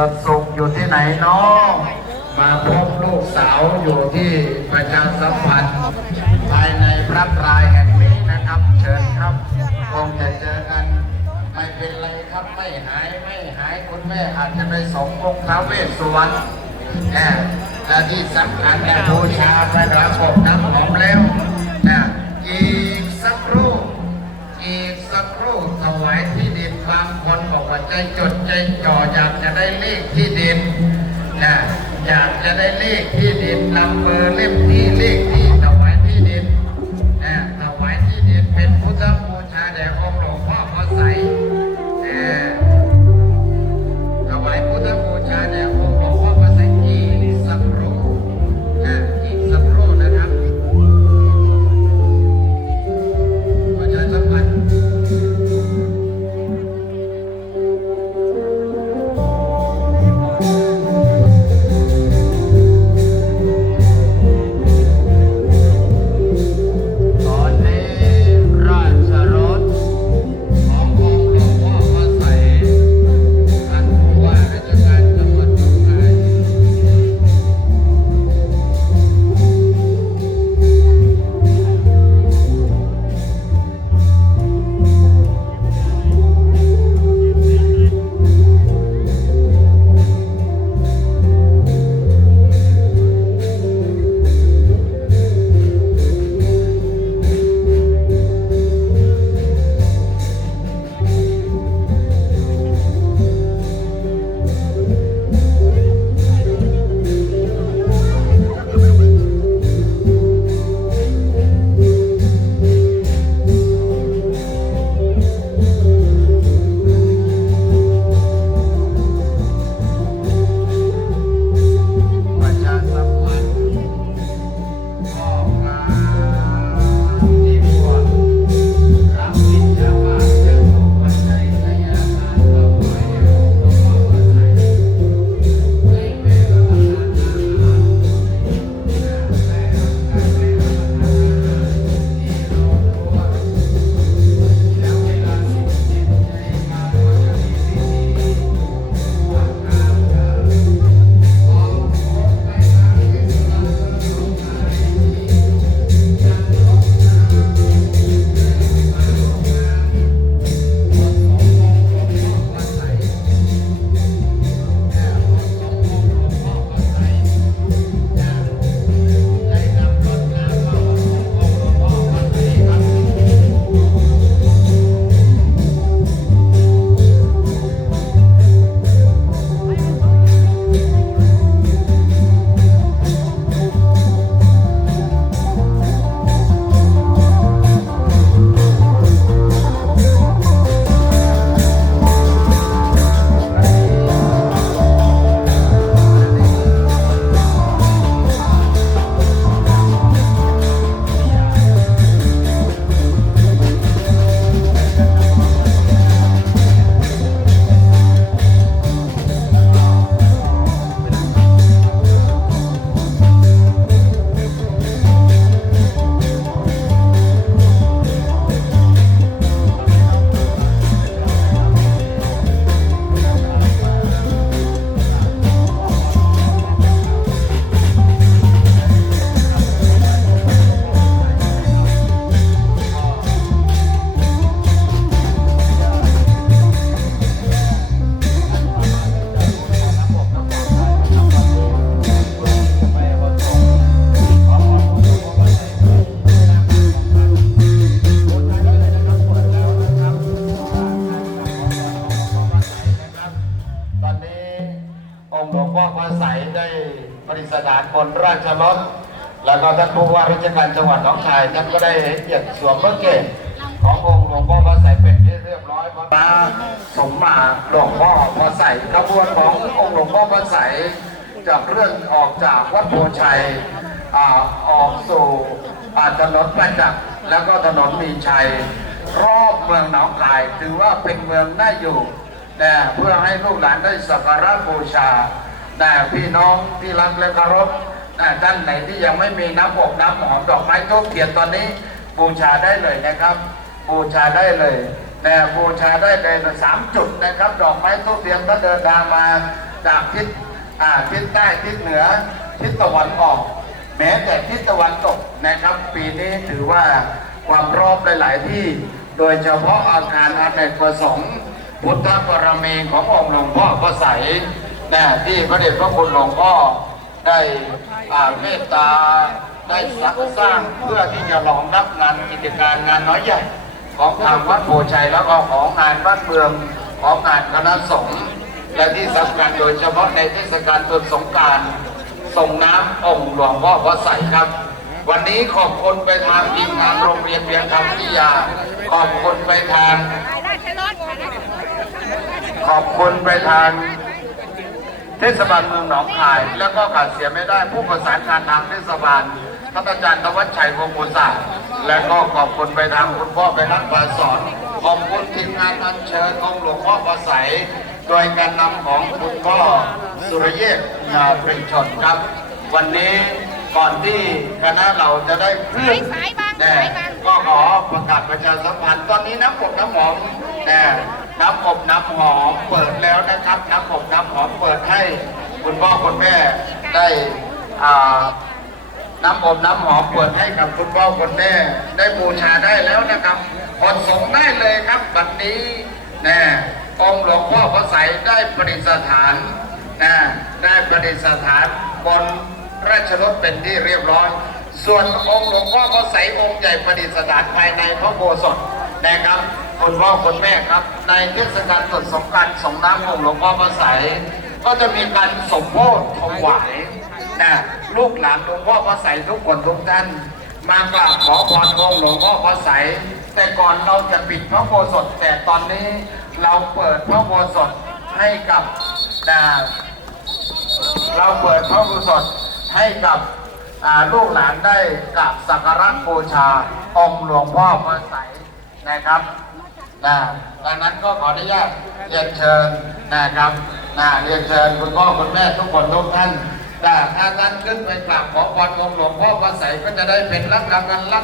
ริญสุขอยู่ที่ไหนเนาะมาพบลูกสาวอยู่ที่ประชาสัมพันธ์ภายในพระปรายแห่งนี้นะครับ เชิญครับคงจะเจอกันไม่เป็นไรครับไม่หายไม่หายคุณแม่อาจจะไปสมองค์ท้าเวสสุวรรณแน่และที่สำคัญเนี่บูชาพระราชบน้ำหอมแล้ว อีกสักครู่ถวายที่ดินบางคนบอกว่าใจจดใจจ่ออยากจะได้เลขที่ดินนะอยากจะได้เลขที่ดินลำเบอร์เล่มที่เลขที่ ประดิษฐานบนราชรถแล้วก็ท่านผู้ว่าราชการจังหวัดหนองคายท่านก็ได้เกียรติสวมพระเกศขององค์หลวงพ่อพระไสเป็นที่เรียบร้อยมาสมมาหลวงพ่อพระไสขบวนขององค์หลวงพ่อพระไสจากเรื่องออกจากวัดโพชัยออกสู่ถนนประจักษ์แล้วก็ถนนมีชัย รอบเมืองหนองคายถือว่าเป็นเมืองน่าอยู่แต่เพื่อให้ลูกหลานได้สักการะบูชา แต่พี่น้องที่รักและเคารพท่านไหนที่ยังไม่มีน้ำอบน้ำหอมดอกไม้ทูบเทียนตอนนี้ บูชาได้เลยนะครับ บูชาได้เลยแต่บูชาได้เลยสามจุดนะครับ ดอกไม้ทุกเทียนก็เดินทางมาจากทิศทิศใต้ทิศเหนือทิศตะวันออก แม้แต่ทิศตะวันตกนะครับ ปีนี้ถือว่าความรอบหลาย ๆ ที่โดยเฉพาะอาคารอเนกประสงค์พุทธบารมีขององค์หลวงพ่อพระใสย นะที่พระเดชพระคุณหลวงพ่อได้อ่าเมตตาได้สร้างเพื่อที่จะรองรับงานกิจการงานน้อยใหญ่ของทางวัดโพชัยแล้วก็ของงานบ้านเมืองของงานคณะสงฆ์และที่สำคัญโดยเฉพาะในเทศกาลตรุษสงการส่งน้ำองค์หลวงพ่อพระใสครับ วันนี้ขอบคุณไปทางทีมงานโรงเรียนเวียงคำวิทยา ขอบคุณไปทาง ขอบคุณไปทาง เทศบาลเมืองหนองคาย แล้วก็ขาดเสียไม่ได้ผู้ประสานงานทางเทศบาลท่านอาจารย์ธวัชชัยวงศ์บุษาและก็ขอบคุณไปทางคุณพ่อไปนักปาสอนขอบคุณทีมงานอัญเชิญองค์หลวงพ่อประสัยโดยการนำของคุณพ่อสุรเยศนาปริชนครับ วันนี้ก่อนที่คณะเราจะได้เคลื่อนสายบางแน่สายบางก็ขอประกาศประชาสัมพันธ์ตอนนี้น้ำอบน้ำหอมแน่ น้ำอบน้ำหอมเปิดแล้วนะครับ น้ำอบน้ำหอมเปิดให้คุณพ่อคุณแม่ได้น้ำอบน้ำหอมเปิดให้กับคุณพ่อคุณแม่ได้บูชาได้แล้วนะครับอดสงได้เลยครับบัดนี้แน่องค์หลวงพ่อพระใสยได้ประดิษฐานนะได้ประดิษฐานบนราชรถเป็นที่เรียบร้อย ส่วนองค์หลวงพ่อพระใสยองค์ใหญ่ประดิษฐานภายในพระโบสถนะครับ คุณพ่อคุณแม่ครับ ในเทศกาลตรุษสงการสงน้ำองหลวงพ่อพระใสยก็จะมีการสมโภชถวายนะลูกหลานหลวงพ่อพระใสยทุกคนทุกท่านมากราบขอพรองค์หลวงพ่อพระใสยแต่ก่อนเราจะปิดพระโบสถแต่ตอนนี้เราเปิดพระโบสถให้กับนะเราเปิดพระอุโบสถให้กับลูกหลานได้กราบสักการะบูชาองค์หลวงพ่อพระใสยนะครับ นะดังนั้นก็ขออนุญาตเรียนเชิญนะครับนะเรียนเชิญคุณพ่อคุณแม่ทุกคนทุกท่านแต่ถ้าท่านขึ้นไปกราบขอพรองค์หลวงพ่อพระใสยก็จะได้เป็นรับรางวัลรับ